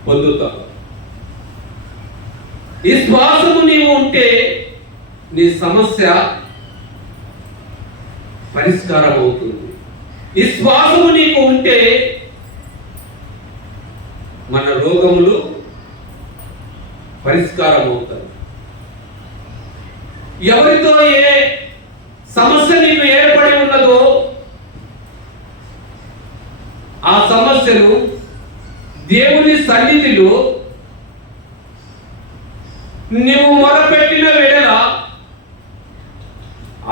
పొందుతావు. విశ్వాసము నీవు ఉంటే నీ సమస్య పరిష్కారం అవుతుంది. విశ్వాసము నీకు ఉంటే మన రోగములు పరిష్కారం అవుతాయి. ఎవరితో ఏ సమస్య నీకు ఏర్పడి ఉన్నదో ఆ సమస్యను దేవుని సన్నిధిలో నీవు మొరపెట్టిన వేళ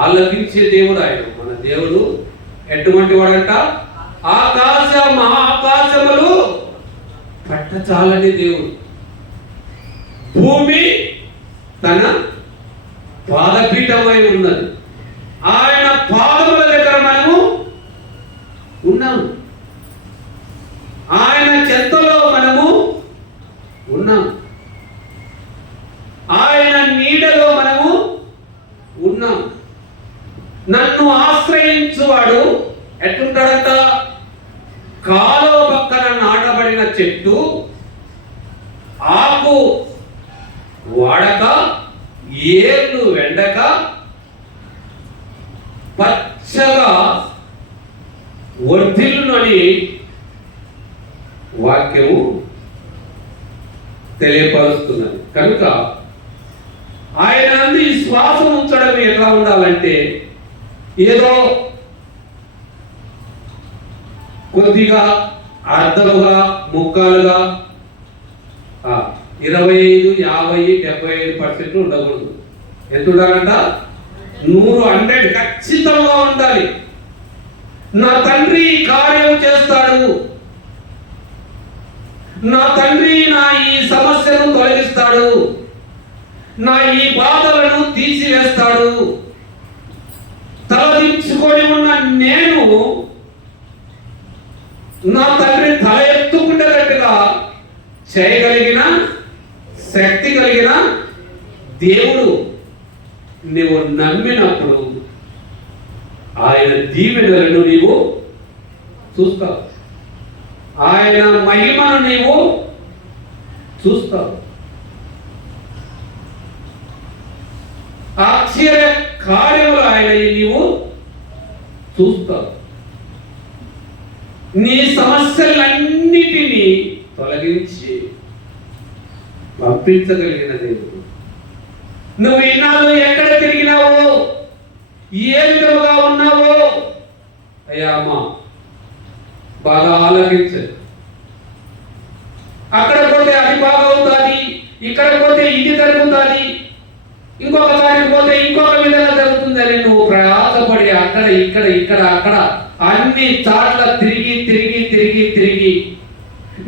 ఆలకించే దేవుడు ఆయన. మన దేవుడు ఎటువంటి వాడంట? మహాకాశములు పట్టచాలని దేవుడు. భూమి తన పాదపీఠమై ఉన్నది. ఆయన పాదముల దగ్గర మనము ఉన్నాము. ఆయన చెంతలో మనము ఉన్నాము. ఆయన నీడలో మనము ఉన్నాము. నన్ను ఆశ్రయించువాడు ఎట్లుంటాడంట? కాలువ పక్కన నాటబడిన చెట్టు, ఆకు వాడక ఏర్లు వెండక పచ్చగా వర్ధిల్లునని వాక్యము తెలియపరుస్తున్నది. కనుక ఆయన నందు ఈ శ్వాసం ఉంచడం ఎట్లా ఉండాలంటే, ఏదో కొద్దిగా అర్ధముగా ముక్కాలుగా 25, 50, 75% ఉండకూడదు. ఎంత ఉండాలంట? 100 ఖచ్చితంగా ఉండాలి. నా తండ్రి ఈ కార్యం చేస్తాడు, నా తండ్రి నా ఈ సమస్యను తొలగిస్తాడు, నా ఈ బాధలను తీసివేస్తాడు. తలదించుకొని ఉన్న నేను నా తండ్రి తల ఎత్తుకుండేటట్టుగా చేయగలిగిన శక్తి కలిగిన దేవుడు నీవు నమ్మినప్పుడు ఆయన దీవెనలను నీవు చూస్తావు. ఆయన మహిమను నీవు చూస్తావు. ఆశ్చర్య కార్యములు ఆయన నీవు చూస్తావు. నీ సమస్యలన్నిటినీ తొలగించి పంపించగలిగిన దేవుడు. నువ్వు ఈనాడు ఎక్కడ తిరిగినావో, ఏ విధముగా ఉన్నావో, అయ్యా అమ్మా బాగా ఆలోచించు. అక్కడ పోతే అది బాగా అవుతుంది, ఇక్కడ పోతే ఇది జరుగుతుంది, ఇంకొక దానికి పోతే ఇంకొక విధంగా జరుగుతుందని నువ్వు ప్రయాసపడి అక్కడ ఇక్కడ ఇక్కడ అక్కడ అన్ని చాట్ల తిరిగి తిరిగి తిరిగి తిరిగి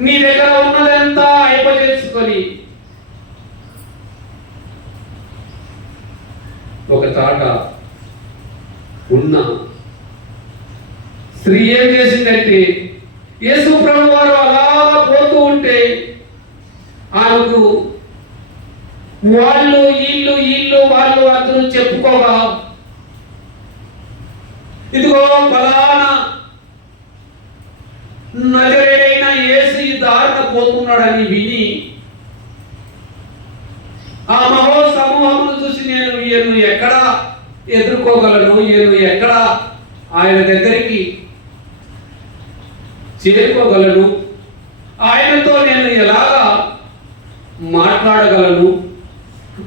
నీ దగ్గర ఉన్నదంతా అయిపోచేసుకొని ఒక చాట ఉన్న స్త్రీ ఏం చేసిందంటే, యేసు ప్రభు వారు అలాగా పోతూ ఉంటే ఆమెకు వాళ్ళు వీళ్ళు వాళ్ళు అందరూ చెప్పుకోగా, ఇదిగో ఫలానా నజరేయుడైన యేసు ఈ దారిన పోతున్నాడని విని ఆ మహో సమూహమును చూసి నేను ఈయన్ను ఎక్కడ ఎదుర్కోగలను, ఈయన్ను ఎక్కడ ఆయన దగ్గరికి చేరుకోగలను, ఆయనతో నేను ఎలాగా మాట్లాడగలను,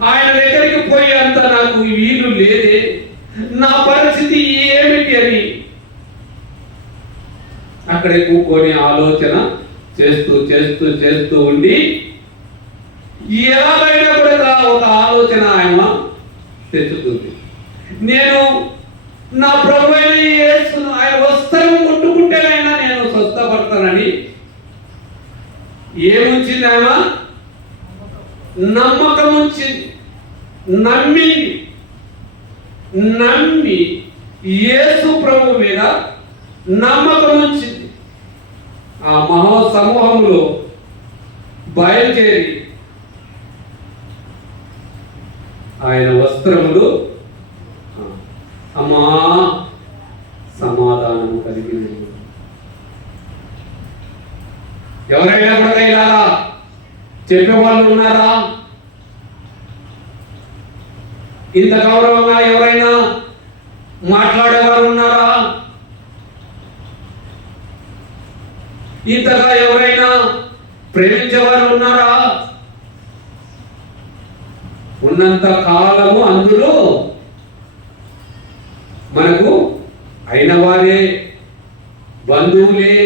ఆయన దగ్గరికి పోయేంత నాకు వీలు లేదే, నా పరిస్థితి ఏమిటి అని అక్కడే కూర్చొని ఆలోచన చేస్తూ చేస్తూ చేస్తూ ఉండి ఎలాగైనా కూడా ఒక ఆలోచన ఆయన తెచ్చుతుంది. నేను నా ప్రభు అయిన యేసును ఆయన వస్త్రం ముట్టుకుంటేనైనా నేను స్వస్థపడతానని ఏముంచింది? ఆయన నమ్మకం ఉంచింది. నమ్మి యేసు ప్రభు మీద నమ్మకం ఉంచింది. ఆ మహా సమూహంలో బయలుదేరి ఆయన వస్త్రములు అమ్మా సమాధానం కలిగింది. ఎవరైనా కూడా ఇలా చెప్పేవాళ్ళు ఉన్నారా? ఇంత గౌరవంగా ఎవరైనా మాట్లాడేవారు ఉన్నారా? ఇంతగా ఎవరైనా ప్రేమించేవారు ఉన్నారా? ఉన్నంత కాలము అందులో మనకు అయిన వారే, బంధువులే,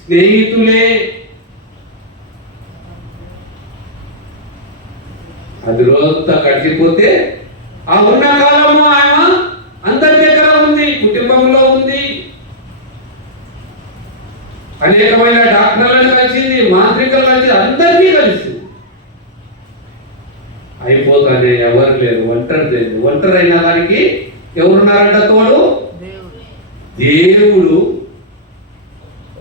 స్నేహితులే. అది రోజంతా గడిచిపోతే ఆ ఉన్న కాలము ఆయన అందరి దగ్గర ఉంది, కుటుంబంలో ఉంది. అనేకమైన డాక్టర్లను కలిసింది, మాంత్రికలు కలిసింది, అందరికీ కలిసింది. అయిపోతానే ఎవరు లేరు, ఒంటరి లేదు. ఒంటరి అయిన దానికి ఎవరున్నారంట? తోడు దేవుడు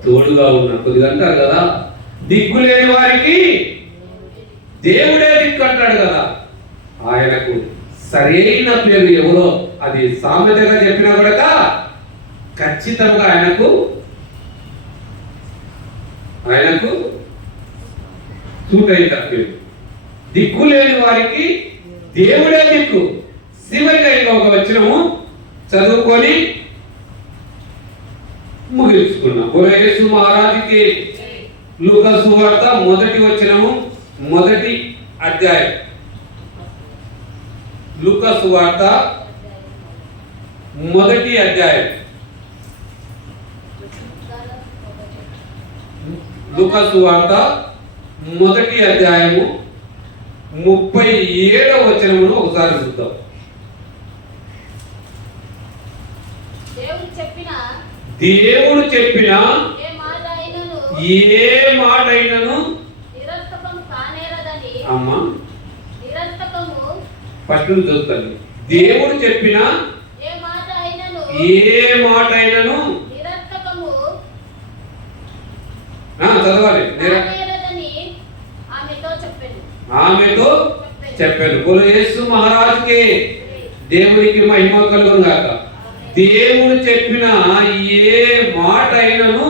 తోడుగా ఉన్నారు. కొద్దిగా అంటారు కదా, దిక్కు లేని వారికి దేవుడే దిక్కు అంటాడు కదా. ఆయనకు సరైన పేరు ఎవరో అది సామెతగా చెప్పినా కూడా ఖచ్చితంగా ఆయనకు సూట్ అయిన పేరు. దిక్కు లేని వారికి దేవుడే దిక్కు. చివరిగా ఇంకొక వచనము చదువుకొని ముగించుకున్నాం. యేసు మహారాజుకి లూకా సువార్త మొదటి వచనము, మొదటి అధ్యాయం. లూకా సువార్త మొదటి అధ్యాయం. లూకా సువార్త మొదటి అధ్యాయము 37వ వచనమును ఒకసారి చూద్దాం. దేవుడు చెప్పిన ఏ మాటైనను అమ్మా ఫస్ట్ చూస్తాను. దేవుడు చెప్పిన ఏ మాటైనను చదవాలి. ఆమెతో చెప్పాను. యేసు మహారాజుకి దేవునికి మహిమ కలుగును గాక. దేవుడు చెప్పిన ఏ మాట అయినను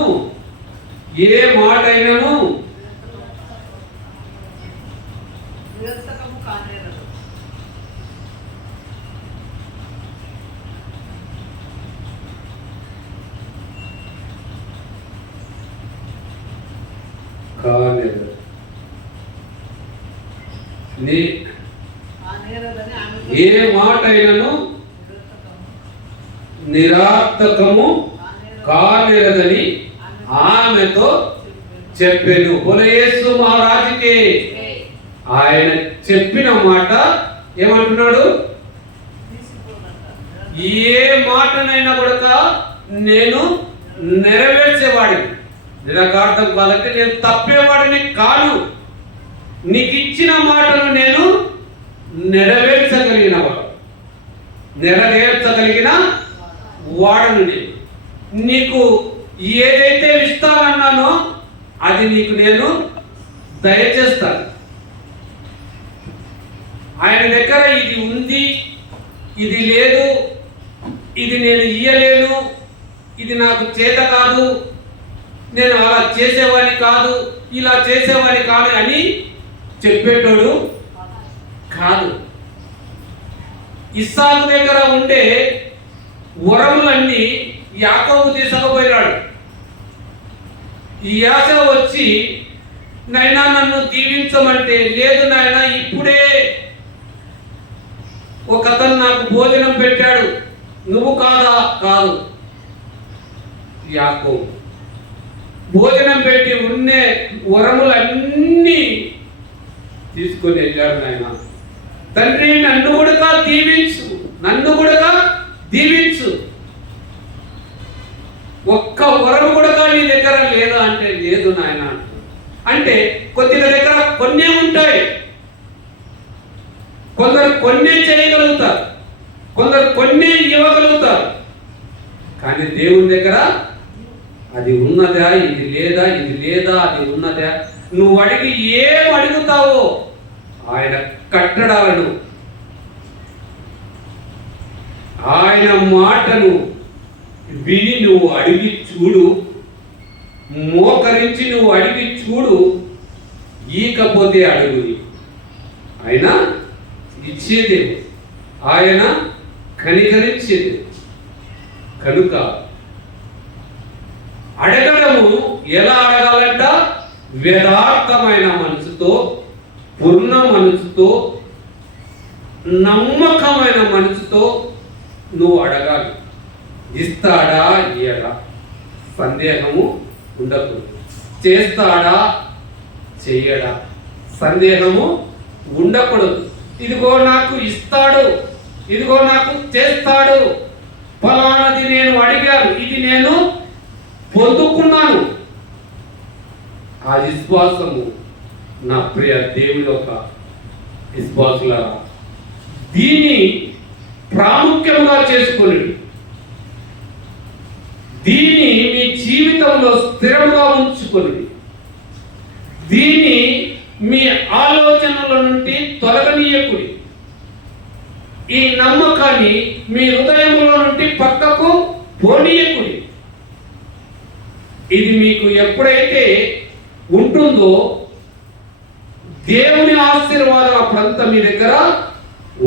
కాలేదు. ఏ మాట అయినను నిరర్థకము కాలేదని ఆమెతో చెప్పాను. యేసు మహారాజుకి ఆయన చెప్పిన మాట ఏమంటున్నాడు? ఏ మాటనైనా కూడా నేను నెరవేర్చేవాడిని. నిరాకార్థం కాదంటే నేను తప్పేవాడిని కాను. నీకు ఇచ్చిన మాటను నేను నెరవేర్చగలిగిన వాడను. నీకు ఏదైతే ఇస్తానన్నానో అది నీకు నేను దయచేస్తాను. ఆయన దగ్గర ఇది ఉంది, ఇది లేదు, ఇది నేను ఇయ్యలేను, ఇది నాకు చేత కాదు, నేను అలా చేసేవాడిని కాదు, ఇలా చేసేవాడిని కాదు అని చెప్పేటోడు కాదు. ఇస్సాకు దగ్గర ఉండే వరములన్నీ యాకోబు తీసుకుపోయినాడు. ఈ యాస వచ్చి నైనా నన్ను దీవించమంటే, లేదు నాయన ఇప్పుడే ఒకతను నాకు భోజనం పెట్టాడు, నువ్వు కాదా? కాదు. యాకోబు భోజనం పెట్టి ఉండే వరములన్నీ తీసుకొని వెళ్ళాడు నాయన. తండ్రి నన్ను కూడా దీవించు, నన్ను కూడా దీవించు. ఒక్క వరం కూడా నీ దగ్గర లేదా అంటే లేదు నాయన. అంటే కొద్దిగా దగ్గర కొన్నే ఉంటాయి, కొందరు కొన్నే చేయగలుగుతారు, కొందరు కొన్నే ఇవ్వగలుగుతారు. కానీ దేవుని దగ్గర అది ఉన్నదా, ఇది లేదా, ఇది లేదా, అది ఉన్నదా? నువ్వు అడిగి ఏం అడుగుతావో ఆయన కట్టడాలను, ఆయన మాటను విని నువ్వు అడిగి చూడు, మోకరించి నువ్వు అడిగి చూడు. ఈకపోతే అడుగు, ఆయన ఇచ్చేదే, ఆయన కనికరించేది. కనుక అడగడము ఎలా అడగాలంట? యథార్థమైన మనసుతో, పూర్ణ మనసుతో, నమ్మకమైన మనసుతో నువ్వు అడగాలి. ఇస్తాడా ఇయ్యడా సందేహము ఉండకూడదు. చేస్తాడా చెయ్యడా సందేహము ఉండకూడదు. ఇదిగో నాకు ఇస్తాడు, ఇదిగో నాకు చేస్తాడు, ఫలానాది నేను అడిగాను, ఇది నేను పొందుకున్నాను. ఆ విశ్వాసము నా ప్రియ దేవుని యొక్క విశ్వాసులారా, దీన్ని ప్రాముఖ్యంగా చేసుకొని దీన్ని మీ జీవితంలో స్థిరంగా ఉంచుకొని దీన్ని మీ ఆలోచనల నుండి తొలగనీయకుడి. ఈ నమ్మకాన్ని మీ హృదయంలో నుండి పక్కకు పోనీయకుడి. ఇది మీకు ఎప్పుడైతే ఉంటుందో దేవుని ఆశీర్వాదం అప్పుడంతా మీ దగ్గర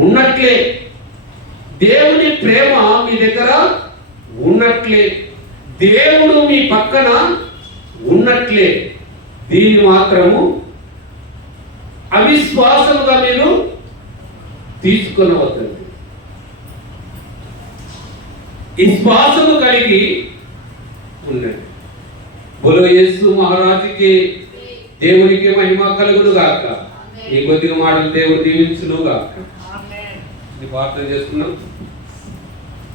ఉన్నట్లే, దేవుని ప్రేమ మీ దగ్గర ఉన్నట్లే, దేవుడు మీ పక్కన ఉన్నట్లే. దీన్ని మాత్రము అవిశ్వాసముగా మీరు తీసుకొనవద్దండి. విశ్వాసము కలిగి ఉండండి. బోలో యేసు మహారాజుకి, దేవునికి మహిమ కలుగును గాక. ఈ కొద్దిగా మాటలు దేవుడు దీవించును గాక. ప్రార్థన చేసుకున్నాం.